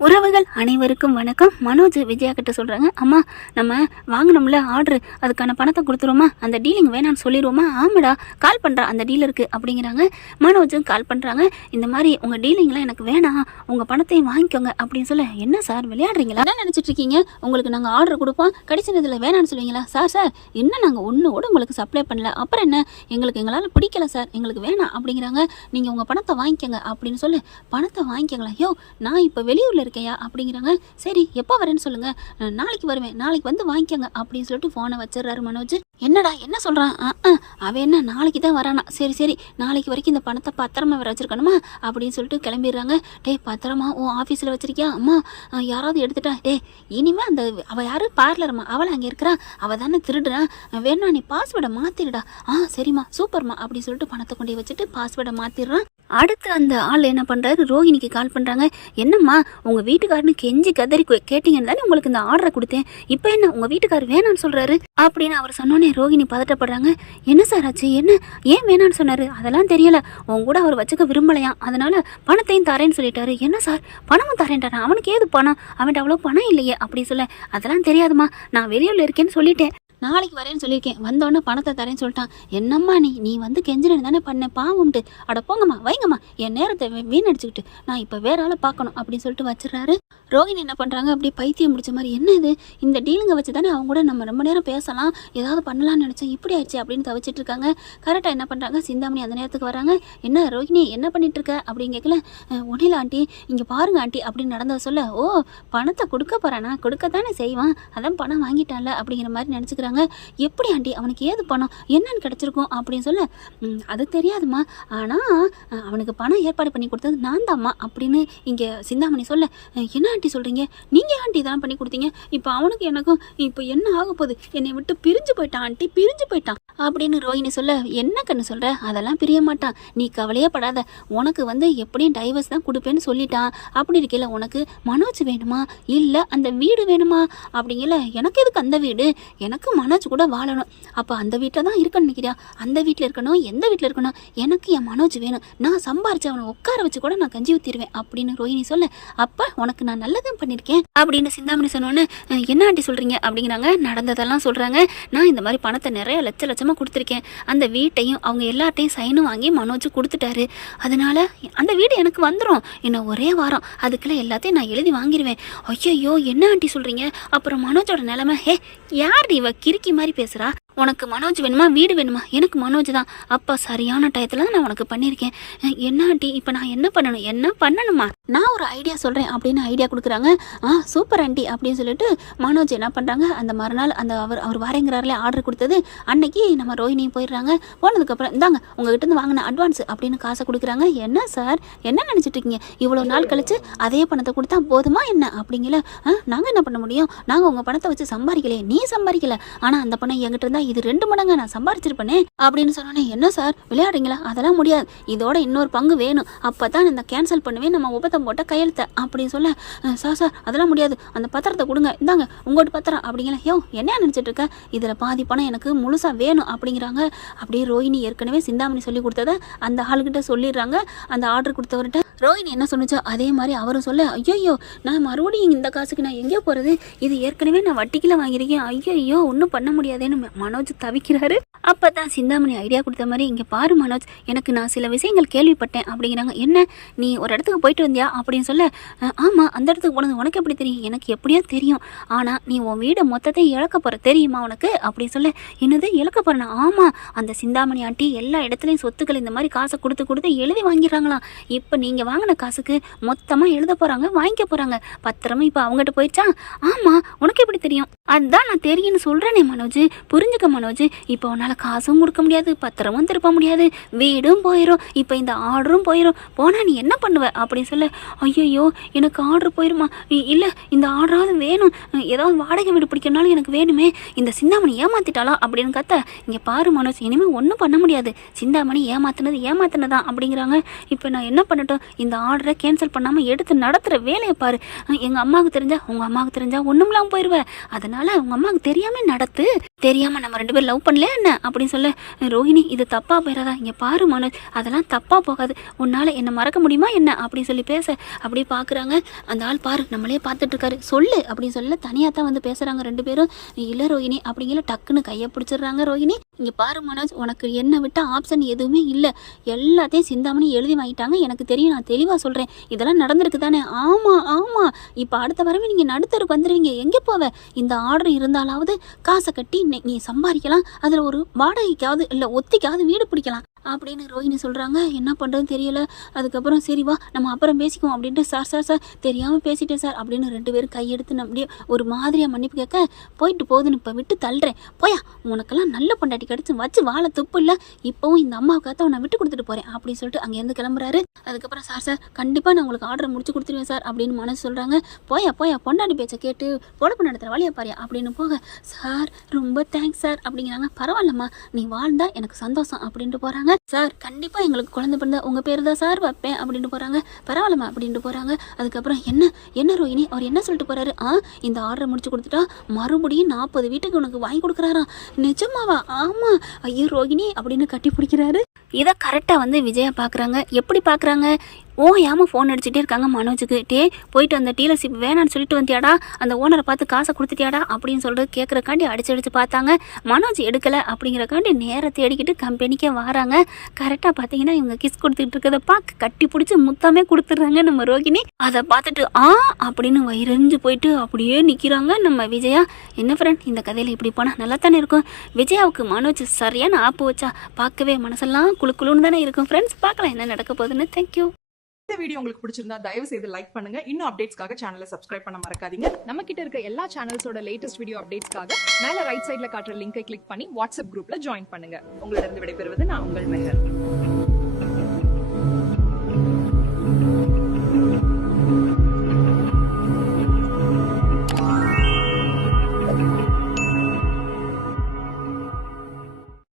உறவுகள் அனைவருக்கும் வணக்கம். மனோஜ் விஜயா கிட்ட சொல்கிறாங்க, அம்மா நம்ம வாங்கினோம்ல ஆர்டரு, அதுக்கான பணத்தை கொடுத்துருவோமா, அந்த டீலிங் வேணான்னு சொல்லிடுவோமா. ஆமாடா, கால் பண்ணுறா அந்த டீலருக்கு அப்படிங்கிறாங்க. மனோஜும் கால் பண்ணுறாங்க, இந்த மாதிரி உங்கள் டீலிங்லாம் எனக்கு வேணாம், உங்கள் பணத்தையும் வாங்கிக்கோங்க அப்படின்னு சொல்ல. என்ன சார் விளையாடுறீங்களா, என்ன நினச்சிட்டு இருக்கீங்க, உங்களுக்கு நாங்கள் ஆர்டர் கொடுப்போம், கடைசி இதில் வேணான்னு சொல்லுவீங்களா. சார் இன்னும் நாங்கள் ஒன்று கூட உங்களுக்கு சப்ளை பண்ணல, அப்புறம் என்ன, எங்களால் பிடிக்கல சார், எங்களுக்கு வேணாம் அப்படிங்கிறாங்க. நீங்கள் உங்கள் பணத்தை வாங்கிக்கோங்க அப்படின்னு சொல்லு. பணத்தை வாங்கிக்கங்களா, ஐயோ நான் இப்போ வெளியூரில் இருக்கையா அப்படிங்கிறாங்க. சரி எப்போ வரேன்னு சொல்லுங்க, நாளைக்கு வருவேன், நாளைக்கு வந்து வாங்கிக்கோங்க அப்படின்னு சொல்லிட்டு ஃபோனை வச்சிடறாரு மனோஜ். என்னடா என்ன சொல்கிறான், அவன் என்ன நாளைக்கு தான் வரானா, சரி நாளைக்கு வரைக்கும் இந்த பணத்தை பத்திரமா வர வச்சிருக்கணுமா அப்படின்னு சொல்லிட்டு கிளம்பிடுறாங்க. டே பத்திரமா உன் ஆஃபீஸில் வச்சிருக்கியா, அம்மா யாராவது எடுத்துட்டா, டே இனிமேல் அந்த அவள் யார் பார்லர்மா, அவளை அங்கே இருக்கிறா, அவள் தானே திருடுறான், வேணா நீ பாஸ்வேர்டை மாற்றிடுடா. சரிம்மா சூப்பர்மா அப்படின்னு சொல்லிட்டு பணத்தை கொண்டு வச்சுட்டு பாஸ்வேர்டை மாற்றிடுறான். அடுத்து அந்த ஆள் என்ன பண்ணுறாரு, ரோஹிணிக்கு கால் பண்ணுறாங்க. என்னம்மா உங்கள் வீட்டுக்காரனு கெஞ்சி கதறி கேட்டிங்கன்னு தானே உங்களுக்கு இந்த ஆர்டரை கொடுத்தேன், இப்போ என்ன உங்கள் வீட்டுக்காரர் வேணான்னு சொல்கிறாரு அப்படின்னு அவர் சொன்னோன்னே ரோஹிணி பதட்டப்படுறாங்க. என்ன சார் ஆச்சு, என்ன ஏன் வேணான்னு சொன்னார், அதெல்லாம் தெரியலை, உங்க கூட அவர் வச்சுக்க விரும்பலையாம், அதனால பணத்தையும் தரேன்னு சொல்லிட்டாரு. என்ன சார் பணமும் தரேன்ட்டாரா, அவனுக்கு ஏது பணம், அவன்கிட்ட அவ்வளோ பணம் இல்லையே அப்படி சொல்ல. அதெல்லாம் தெரியாதுமா, நான் வெளியூரில் இருக்கேன்னு சொல்லிட்டேன், நாளைக்கு வரேன்னு சொல்லியிருக்கேன், வந்தோடனே பணத்தை தரேன்னு சொல்லிட்டான். என்னம்மா நீ வந்து கெஞ்சினு தானே பண்ண, பாவம்ட்டு, அட போங்கம்மா வைங்கம்மா, என் நேரத்தை வீணடிச்சுக்கிட்டு நான் இப்போ வேற ஆளை பார்க்கணும் அப்படின்னு சொல்லிட்டு வச்சிடறாரு. ரோஹிணி என்ன பண்ணுறாங்க, அப்படியே பைத்தியம் முடிச்ச மாதிரி, என்ன இது இந்த டீலுங்க வச்சு தானே அவங்க கூட நம்ம ரொம்ப நேரம் பேசலாம், ஏதாவது பண்ணலாம்னு நினச்சேன், இப்படி ஆயிடுச்சு அப்படின்னு தவிச்சிட்டு இருக்காங்க. கரெக்டாக என்ன பண்ணுறாங்க, சிந்தாமணி அந்த நேரத்துக்கு வராங்க. என்ன ரோஹிணி என்ன பண்ணிட்டு இருக்க அப்படின்னு கேட்கல. ஒன்றில் ஆண்டி இங்கே பாருங்க ஆண்டி அப்படின்னு நடந்தத சொல்ல. ஓ பணத்தை கொடுக்க போகிறானா, கொடுக்கத்தானே செய்வான், அதான் பணம் வாங்கிட்டான்ல அப்படிங்கிற மாதிரி நினச்சிக்கிறாங்க. எப்படி ஆண்டி அவனுக்கு ஏது பணம் என்னன்னு கிடச்சிருக்கும் அப்படின்னு சொல்ல. அது தெரியாதுமா, ஆனால் அவனுக்கு பணம் ஏற்பாடு பண்ணி கொடுத்தது நான் தான்மா அப்படின்னு இங்கே சிந்தாமணி சொல்ல. என்ன ஆண்டி சொல்கிறீங்க, நீங்கள் ஆண்டி இதெல்லாம் பண்ணி கொடுத்தீங்க, இப்போ அவனுக்கு எனக்கும் இப்போ என்ன ஆக போகுது, என்னை விட்டு பிரிஞ்சு போயிட்டான் ஆண்டி, பிரிஞ்சு போயிட்டான் அப்படின்னு ரோஹிணி சொல்ல. என்ன கண்ணு சொல்கிற, அதெல்லாம் பிரிய மாட்டான், நீ கவலையே படாத, உனக்கு வந்து எப்படியும் டைவர்ஸ் தான் கொடுப்பேன்னு சொல்லிட்டான். அப்படி இருக்கல உனக்கு மனோஜ் வேணுமா இல்லை அந்த வீடு வேணுமா அப்படிங்கல. எனக்கு எதுக்கு அந்த வீடு, எனக்கு மனோஜ் கூட வாழணும், அப்போ அந்த வீட்டில் தான் இருக்கணும்னு நினைக்கிறியா, அந்த வீட்டில் இருக்கணும், எந்த வீட்டில் இருக்கணும், எனக்கு என் மனோஜ் வேணும், நான் சம்பாரிச்சு அவனை உட்கார வச்சு கூட நான் கஞ்சி ஊற்றிடுவேன் அப்படின்னு ரோஹிணி சொல்ல. அப்போ உனக்கு நான் நல்லதும் பண்ணியிருக்கேன் அப்படின்னு சிந்தாமணி சொன்னோன்னு. என்ன ஆண்டி சொல்கிறீங்க அப்படிங்கிறாங்க. நடந்ததெல்லாம் சொல்கிறாங்க. நான் இந்த மாதிரி பணத்தை நிறைய லட்சமாக கொடுத்துருக்கேன், அந்த வீட்டையும் அவங்க எல்லார்ட்டையும் சைனும் வாங்கி மனோஜ் கொடுத்துட்டாரு, அதனால அந்த வீடு எனக்கு வந்துடும், இன்னும் ஒரே வாரம் அதுக்குள்ளே எல்லாத்தையும் நான் எழுதி வாங்கிடுவேன். ஐயோ என்ன ஆண்டி சொல்கிறீங்க, அப்புறம் மனோஜோட நிலைமை, யார் இவ கிறுக்கி மாதிரி பேசுகிறா, உனக்கு மனோஜ் வேணுமா வீடு வேணுமா, எனக்கு மனோஜ் தான், அப்போ சரியான டயத்தில் தான் நான் உனக்கு பண்ணியிருக்கேன். என்ன ஆண்டி இப்போ நான் என்ன பண்ணணும், என்ன பண்ணணுமா, நான் ஒரு ஐடியா சொல்கிறேன் அப்படின்னு ஐடியா கொடுக்குறாங்க. சூப்பர் ஆண்டி அப்படின்னு சொல்லிட்டு மனோஜ் என்ன பண்ணுறாங்க, அந்த மறுநாள் அந்த அவர் வரேங்கிறாரில் ஆர்டர் கொடுத்தது அன்னைக்கு நம்ம ரோஹிணியும் போயிடுறாங்க. போனதுக்கப்புறம் இந்தாங்க உங்ககிட்ட இருந்து வாங்கின அட்வான்ஸ் அப்படின்னு காசை கொடுக்குறாங்க. என்ன சார் என்ன நினச்சிட்டு இருக்கீங்க, இவ்வளோ நாள் கழிச்சு அதே பணத்தை கொடுத்தா போதுமா என்ன அப்படிங்கல. நாங்கள் என்ன பண்ண முடியும், நாங்கள் உங்கள் பணத்தை வச்சு சம்பாதிக்கலையே, நீ சம்பாதிக்கல, ஆனால் அந்த பணம் என்கிட்ட இருந்தால் இது 2 மடங்கு நான் சம்பாரிச்சிருப்பேனே அப்படின்னு சொன்னோன்னே. என்ன சார் விளையாடுறீங்களா, அதெல்லாம் முடியாது, இதோட இன்னொரு பங்கு வேணும், அப்போ தான் இந்த கேன்சல் பண்ணுவேன், நம்ம ஒப்பந்தம் போட்ட கையெழுத்த அப்படின்னு சொல்ல. சார் அதெல்லாம் முடியாது, அந்த பத்திரத்தை கொடுங்க, இந்தாங்க உங்கள்கிட்ட பத்திரம் அப்படிங்கிற. என்ன நினச்சிட்டு இருக்க, இதில் பாதி பணம் எனக்கு முழுசாக வேணும் அப்படிங்கிறாங்க. அப்படியே ரோஹிணி ஏற்கனவே சிந்தாமணி சொல்லி கொடுத்ததை அந்த ஆளுகிட்ட சொல்லிடுறாங்க. அந்த ஆர்டர் கொடுத்தவர்கிட்ட ரோஹிணி என்ன சொன்னிச்சோ அதே மாதிரி அவரும் சொல்ல. ஐயோ நான் மறுபடியும் இந்த காசுக்கு நான் எங்கேயோ போகிறது, இது ஏற்கனவே நான் வட்டிக்கில் வாங்கியிருக்கேன், ஐயோ ஒன்றும் பண்ண முடியாதேன்னு மனோஜ் தவிக்கிறாரு. அப்போ தான் சிந்தாமணி ஐடியா கொடுத்த மாதிரி, இங்கே பாரு மனோஜ், எனக்கு நான் சில விஷயங்கள் கேள்விப்பட்டேன் அப்படிங்கிறாங்க. என்ன நீ ஒரு இடத்துக்கு போயிட்டு வந்தியா அப்படின்னு சொல்ல. ஆமாம் அந்த இடத்துக்கு போனது உனக்கு எப்படி தெரியும், எனக்கு எப்படியோ தெரியும், ஆனால் நீ உன் வீடை மொத்தத்தை இழக்க போகிற தெரியுமா உனக்கு அப்படின்னு சொல்ல. என்னது இழக்க போகிறேன்னா, ஆமாம் அந்த சிந்தாமணி ஆண்டி எல்லா இடத்துலையும் சொத்துக்கள் இந்த மாதிரி காசை கொடுத்து எழுதி வாங்கிடுறாங்களாம், இப்போ நீங்கள் வாங்கின காசுக்கு மொத்தமாக எழுத போகிறாங்க, வாங்கிக்க போகிறாங்க, பத்திரமா இப்போ அவங்ககிட்ட போயிடுச்சா. ஆமாம் உனக்கு எப்படி தெரியும், அதுதான் நான் தெரியும்னு சொல்கிறேனே மனோஜ், புரிஞ்சுக்க மனோஜ், இப்போ உன்னால் காசும் கொடுக்க முடியாது, பத்திரமும் திருப்ப முடியாது, வீடும் போயிடும், இப்போ இந்த ஆர்டரும் போயிடும், போனால் நீ என்ன பண்ணுவ அப்படின்னு சொல்ல. ஐயோ எனக்கு ஆர்டர் போயிருமா, இல்லை இந்த ஆர்டராவது வேணும், ஏதாவது வாடகை வீடு பிடிக்கணும்னாலும் எனக்கு வேணுமே, இந்த சிந்தாமணி ஏமாத்திட்டாளா அப்படின்னு கத்த. இங்கே பாரு மனோஜ், இனிமேல் ஒன்றும் பண்ண முடியாது, சிந்தாமணி ஏமாத்தினதான் அப்படிங்கிறாங்க. இப்போ நான் என்ன பண்ணட்டும், இந்த ஆர்டரை கேன்சல் பண்ணாமல் எடுத்து நடத்துகிற வேலையை பாரு, எங்கள் அம்மாவுக்கு தெரிஞ்சா உங்கள் அம்மாவுக்கு தெரிஞ்சா ஒன்றும் இல்லாமல் போயிடுவேன், அதனால் உங்கள் அம்மாவுக்கு தெரியாமல் நடத்து. தெரியாமல் நம்ம 2 பேரும் லவ் பண்ணலையா என்ன அப்படின்னு சொல்ல, ரோஹிணி இது தப்பாக போயிடாதா, இங்கே பாரு மனோஜ், அதெல்லாம் தப்பாக போகாது, உன்னால் என்னை மறக்க முடியுமா என்ன அப்படின்னு சொல்லி பேச அப்படியே பார்க்குறாங்க. அந்த ஆள் பாரு நம்மளே பார்த்துட்டு இருக்காரு, சொல்லு அப்படின்னு சொல்ல தனியாக தான் வந்து பேசுகிறாங்க 2 பேரும். இல்லை ரோஹிணி அப்படிங்கிற டக்குன்னு கையை பிடிச்சிடுறாங்க. ரோஹிணி இங்கே பாரு மனோஜ், உனக்கு என்ன விட்ட ஆப்ஷன் எதுவுமே இல்லை, எல்லாத்தையும் சிந்தாமணி எழுதி வாங்கிட்டாங்க, எனக்கு தெரியும், நான் தெளிவாக சொல்கிறேன், இதெல்லாம் நடந்திருக்கு தானே. ஆமாம் ஆமாம், இப்போ அடுத்த வாரமே நீங்கள் நடுத்தருக்கு வந்துடுவீங்க, எங்கே போவ, இந்த ஆர்டர் இருந்தாலாவது காசை கட்டி நீ சம்பாதிக்கலாம், அதில் ஒரு வாடகைக்காவது இல்லை ஒத்திக்காவது வீடு பிடிக்கலாம் அப்படின்னு ரோஹிணி சொல்கிறாங்க. என்ன பண்ணுறதுன்னு தெரியல. அதுக்கப்புறம் சரி வா நம்ம அப்புறம் பேசிக்குவோம் அப்படின்ட்டு, சார் சார் சார் தெரியாமல் பேசிட்டேன் சார் அப்படின்னு 2 பேரும் கையெடுத்து அப்படியே ஒரு மாதிரியாக மன்னிப்பு கேட்க, போயிட்டு போகுதுன்னு இப்போ விட்டு தள்ளுறேன், போயா உனக்கெல்லாம் நல்ல பொண்டாட்டி கிடச்சி வச்சு வாழ துப்பு இல்லை, இப்போவும் இந்த அம்மாவுக்காக நான் விட்டு கொடுத்துட்டு போகிறேன் அப்படின்னு சொல்லிட்டு அங்கேருந்து கிளம்புறாரு. அதுக்கப்புறம் சார் சார் கண்டிப்பாக நான் உங்களுக்கு ஆர்டரை முடிச்சு கொடுத்துருவேன் சார் அப்படின்னு மனசு சொல்கிறாங்க. போயா போயா பொண்டாட்டி பேச்சை கேட்டு பொழப்பு நடத்துகிற வழியை பாரியா அப்படின்னு போக, சார் ரொம்ப தேங்க்ஸ் சார் அப்படிங்கிறாங்க. பரவாயில்லம்மா நீ வாழ்ந்தா எனக்கு சந்தோஷம் அப்படின்ட்டு போகிறாங்க. சார் கண்டிப்பாக எங்களுக்கு குழந்தை பிறந்தா உங்கள் பேர் தான் சார் வைப்பேன் அப்படின்ட்டு போகிறாங்க. பரவாயில்லம்மா அப்படின்ட்டு போகிறாங்க. அதுக்கப்புறம் என்ன ரோஹிணி அவர் என்ன சொல்லிட்டு போகிறாரு, இந்த ஆர்டரை முடிச்சு கொடுத்துட்டா மறுபடியும் 40 வீட்டுக்கு உனக்கு வாங்கி கொடுக்குறாராம், நிஜமாவா? ஆமாம், ஐயோ ரோஹிணி அப்படின்னு கட்டி பிடிக்கிறாரு. இதை கரெக்டாக வந்து விஜயா பார்க்குறாங்க. எப்படி பார்க்குறாங்க, ஏமா ஃபோன் அடிச்சுட்டே இருக்காங்க மனோஜுக்கு, போயிட்டு அந்த டீலர்ஷிப் வேணான்னு சொல்லிட்டு வந்தியாடா, அந்த ஓனரை பார்த்து காசை கொடுத்துட்டியாடா அப்படின்னு சொல்லிட்டு கேட்குறக்காண்டி அடிச்சு பார்த்தாங்க. மனோஜ் எடுக்கலை அப்படிங்கிறக்காண்டி நேரத்தை தேடிக்கிட்டு கம்பெனிக்கே வராங்க. கரெக்டாக பார்த்தீங்கன்னா இவங்க கிஸ் கொடுத்துட்டு இருக்கிறத பார்க்க கட்டி பிடிச்சி முத்தமே கொடுத்துட்றாங்க நம்ம ரோகிணி. அதை பார்த்துட்டு அப்படின்னு வயிறறிஞ்சு போயிட்டு அப்படியே நிற்கிறாங்க நம்ம விஜயா. என்ன ஃப்ரெண்ட் இந்த கதையில் இப்படி போனால் நல்லா தானே இருக்கும். விஜயாவுக்கு மனோஜ் சரியான ஆப்பு வச்சா பார்க்கவே மனசெல்லாம் குழுன்னு தானே இருக்கும். ஃப்ரெண்ட்ஸ் பார்க்கலாம் என்ன நடக்க போகுதுன்னு. தேங்க்யூ. இந்த வீடியோ உங்களுக்கு பிடிச்சிருந்தா தயவு செய்து லைக் பண்ணுங்க. இன்னும் அப்டேட்ஸ்க்காக சேனலை சப்ஸ்கிரைப் பண்ண மறக்காதீங்க. நம்ம கிட்ட இருக்க எல்லா சேனல்ஸோட லேட்டஸ்ட் வீடியோ அப்டேட்ஸ்க்காக மேல ரைட் சைடுல காட்டுற லிங்கை கிளிக் பண்ணி வாட்ஸ்அப் குரூப்ல ஜாயின் பண்ணுங்க. உங்களிடம் விடைபெறுவது நான் உங்கள் மெஹர்.